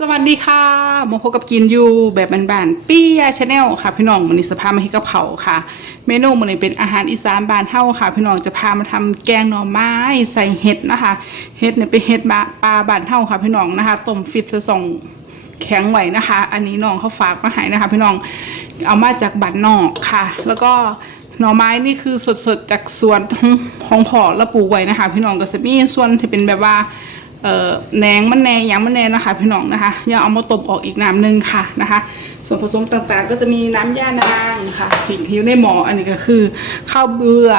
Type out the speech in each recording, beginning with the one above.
สวัสดีค่ะมาพบกับกินยูแบบบานๆปี้ยาชาแนลค่ะ พี่น้องมันนี้สภาพมาให้กับเขาค่ะ เมนูมันนี้เป็นอาหารอีสานบานเท่าค่ะ พี่น้องจะพามาทำแกงหน่อไม้ใส่เห็ดนะคะ เห็ดเนี่ยเป็นเห็ดบาปลาบานเท่าค่ะ พี่น้องนะคะต้มฟิตซะสองแข็งไหวนะคะ อันนี้น้องเขาฝากมาให้นะคะ พี่น้องเอามาจากบ้านนอกค่ะ แล้วก็หน่อไม้นี่คือสดๆจากสวนของพ่อแล้วปลูกไว้นะคะ พี่น้องก็จะมีส่วนที่เป็นแบบว่า เอ่อแหนงมันแหนงยังมันแหนงนะคะพี่น้องนะคะยังเอามาต้มออกอีกน้ำหนึ่งค่ะนะคะ ส่วนผสมต่างๆ ก็จะมีน้ำย่านางค่ะสิ่งที่อยู่ในหม้ออันนี้ก็คือข้าวเบือ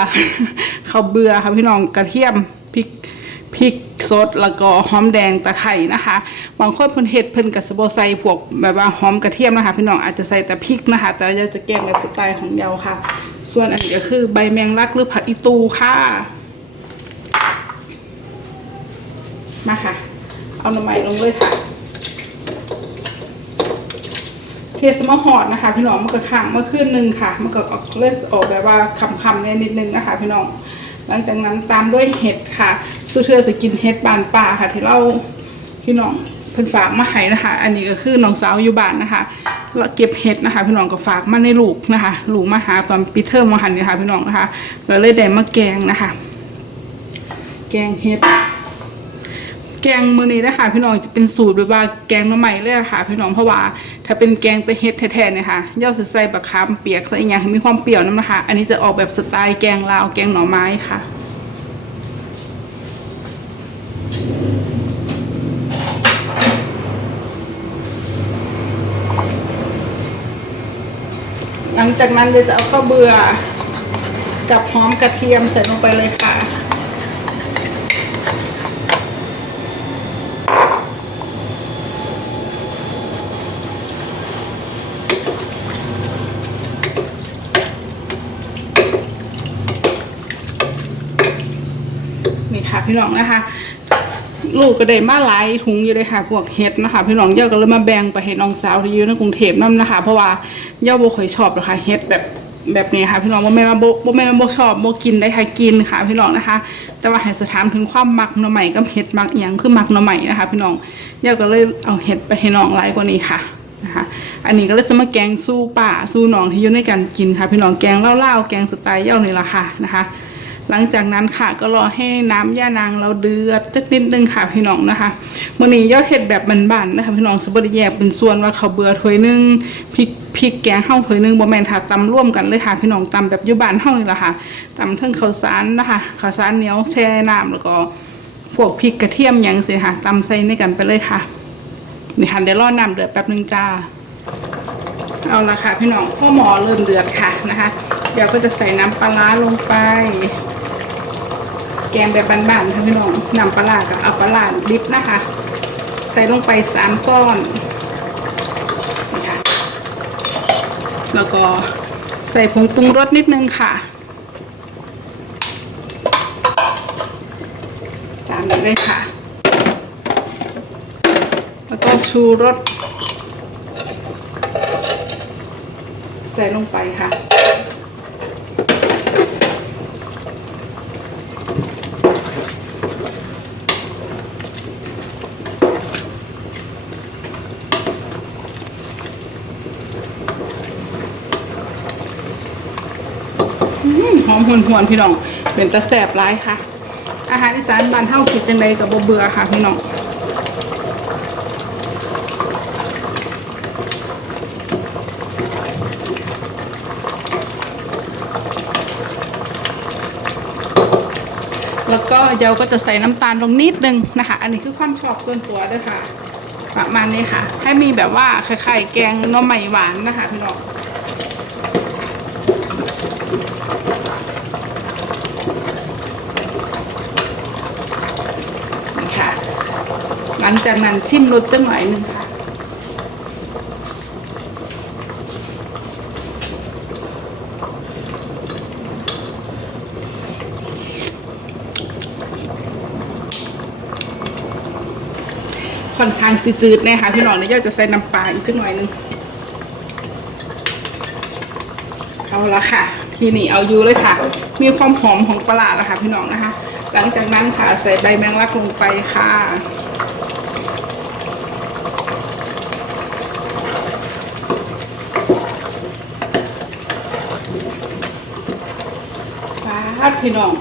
ข้าวเบือค่ะพี่น้องกระเทียมพริกพริกสดแล้วก็หอมแดงตะไคร่นะคะ บางคนเพิ่นเฮ็ดเพิ่นกับสโบใส่พวกแบบว่าหอมกระเทียมนะคะ พี่น้องอาจจะใส่แต่พริกนะคะ แต่เราจะแกงแบบสไตล์ของเราค่ะ ส่วนอันนี้ก็คือใบแมงลักหรือผักอีตูค่ะ มาค่ะ เอาหน่อไม้ลงเลยค่ะ เทสมะฮอดนะคะ พี่น้องมันก็ขังเมื่อคืนหนึ่งค่ะ มันก็ออกเลือดออกแบบว่าคำๆเนี่ยนิดนึงนะคะ พี่น้อง หลังจากนั้นตามด้วยเห็ดค่ะ สุเทือจะกินเห็ดบานป่าค่ะ ที่เราพี่น้องเพิ่นฝากมาให้นะคะ อันนี้ก็คือน้องสาวอยู่บ้านนะคะเราเก็บเห็ดนะคะ พี่น้องก็ฝากมาในลูกนะคะลูกมาหาตอนปีเทอมมาหันนี่ค่ะ พี่น้องนะคะเราเลยได้มาแกงนะคะ แกงเห็ด แกงมือนี้นะคะพี่น้องจะเป็นสูตรแบบว่าแกงหน้ำใหม่เลยค่ะ พี่น้องเพราะว่า ถ้าเป็นแกงตะเฮ็ดแท้ๆเนี่ยค่ะย่อใส่ใส่บะขามเปียกใส่อย่างให้มีความเปรี้ยวน้ำนะคะ อันนี้จะออกแบบสไตล์แกงลาวแกงหน่อไม้ค่ะหลังจากนั้นเดี๋ยวจะเอาข้าวเบื่อกับหอมกระเทียมใส่ลงไปเลยค่ะ พี่น้องนะคะ ลูกก็ได้มาหลายถุงอยู่เลยค่ะพวกเห็ดนะคะ พี่น้องเย่าก็เลยมาแบ่งไปให้น้องสาวที่อยู่ในกรุงเทพนั่นนะคะ เพราะว่าเย่าบ่ค่อยชอบหรอกค่ะเห็ดแบบแบบนี้ค่ะพี่น้องบ่แม่นว่าบ่บ่แม่นว่าบ่ชอบบ่กินได้ค่ะกินค่ะ พี่น้องนะคะ แต่ว่าให้สถามถึงความมักหน่อใหม่กับเห็ดมักอย่างคือมักหน่อใหม่นะคะ พี่น้องเย่าก็เลยเอาเห็ดไปให้น้องหลายกว่านี้ค่ะนะคะอันนี้ก็เลยจะมาแกงสู้ป่าสู้น้องที่อยู่ในการกินค่ะ พี่น้องแกงเล่าๆแกงสไตล์เย่านี่ละค่ะนะคะ หลังจากนั้นค่ะก็รอให้น้ำย่านางเราเดือดสักนิดนึงค่ะพี่น้องนะคะมื้อนี้ย่อเห็ดแบบบานๆนะคะพี่น้องสบไดแยกเป็นส่วนว่าเขาเบื่อถ้วยหนึงพริกพริกแกงเฮาถ้วยหนึงบ่แม่นค่ะตำร่วมกันเลยค่ะ พี่น้องตำแบบอยู่บ้านเฮานี่แหละค่ะตำเทั้งข้าวสารนะคะข้าวสารเหนียวแช่น้ำแล้วก็พวกพริกกระเทียมหยังสิค่ะตำใส่ในกันไปเลยค่ะนี่ค่ะเดี๋ยวรอน้ำเดือดแป๊บนึงจ้าเอาละค่ะพี่น้องพ่อหมอเริ่มเดือดค่ะนะคะ เดี๋ยวก็จะใส่น้ำปลาลงไป กงแบบบ้านๆค่ะพี่น้องนำปลาร้ากับเอาปลาดิบนะคะ ใส่ลงไปสามซ้อนแล้วก็ใส่ผงปรุงรสนิดนึงค่ะ ตามนี้เลยค่ะ แล้วก็ชูรสใส่ลงไปค่ะ หอมหวนหวนพี่น้อง เป็นตะแสบร้ายค่ะ อาหารอีสานบ้านเฮากินจังไดกับบ่เบื่อค่ะพี่น้องแล้วก็เยวก็จะใส่น้ำตาลลงนิดนึงนะคะ อันนี้คือความชอบส่วนตัวด้วยค่ะ ประมาณนี้ค่ะ ให้มีแบบว่าคล้ายๆแกงน่อไม้หวานนะคะพี่น้อง นี่ค่ะ หลังจากนั้นชิมรสจังหน่อยหนึ่งค่ะค่อนข้างสิจืดแน่ค่ะพี่น้องเนี่ยอยาจะใส่น้ำปลาอีกสักหน่อยนึงเอาละค่ะ ทีนี้เอาอยู่เลยค่ะ มีความหอมของปลาร้าแล้วค่ะพี่น้องนะคะ หลังจากนั้นค่ะใส่ใบแมงลักลงไปค่ะ พี่น้อง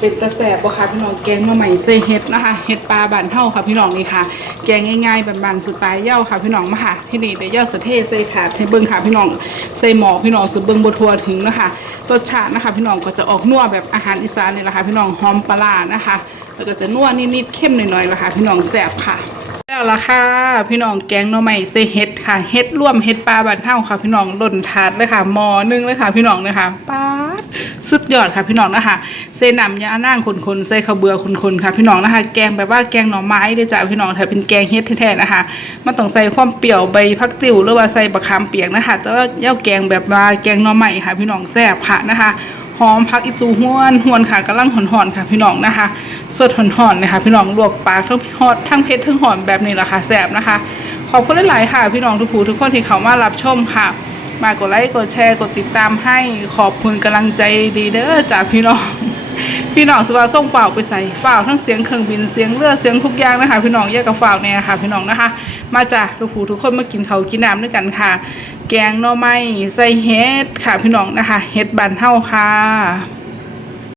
เป็นตะแสบบ่ค่ะพี่น้องแกงหน่อใหม่ใส่เห็ดนะคะเห็ดปลาบานเท่าค่ะพี่น้องนี่ค่ะ แกงง่ายๆบานๆสไตล์เย้าค่ะพี่น้องมาค่ะ ที่นี่เดี๋ยวเย้าสะเทใส่ถาดให้เบิ่งค่ะพี่น้องใส่หมอพี่น้องสุดเบิ่งบทัวถึงนะคะรสชาตินะคะ พี่น้องก็จะออกนัวแบบอาหารอีสานนี่แหละค่ะพี่น้องหอมปลานะคะแล้วก็จะนัวนิดๆเข้มหน่อยๆละคะ พี่น้องแสบค่ะ แล้วล่ะค่ะ พี่น้องแกงหน่อไม้ใส่เห็ดค่ะเห็ดร่วมเห็ดปลาบานเท่าค่ะ พี่น้องหล่นถาดเลยค่ะหมอหนึงเลยค่ะ พี่น้องนะคะป๊าสุดยอดค่ะพี่น้องนะคะใส่น้ำยานั่งคนๆใส่ข้าวเบือคนๆค่ะ พี่น้องนะคะ แกงแบบว่าแกงหน่อไม้เด้อจ้ะพี่น้องถ้าเป็นแกงเห็ดแท้ๆนะคะมันต้องใส่ความเปรี้ยวใบพักติ๋วหรือว่าใส่บะขามเปียกนะคะแต่ว่าเย่าแกงแบบว่าแกงหน่อไม้ค่ะ พี่น้องแซ่บค่ะนะคะ หอมพักอีตูห้วนห้วนค่ะกำลังหอนหอนค่ะพี่น้องนะคะ สดหอนหอนนะคะพี่น้องลวกปลาทั้งฮอดทั้งเผ็ดทั้งหอนแบบนี้แหละค่ะแซบนะคะ ขอบคุณหลายๆค่ะ พี่น้องทุกผู้ทุกคนที่เขามารับชมค่ะ มากดไลค์กดแชร์กดติดตามให้ขอบคุณกำลังใจดีเด้อจากพี่น้องพี่น้องสว่าส่งฝ่าวไปใส่ฝ่าวทั้งเสียงเครื่องบินเสียงเรือเสียงทุกอย่างนะคะ พี่น้องแยกกับฝ่าวเนี่ยค่ะ พี่น้องนะคะ มาจากทุกผู้ทุกคนมากินเขากินน้ำด้วยกันค่ะ แกงหน่อไม้ใส่เห็ดค่ะพี่น้องนะคะเห็ดบานเท่าค่ะ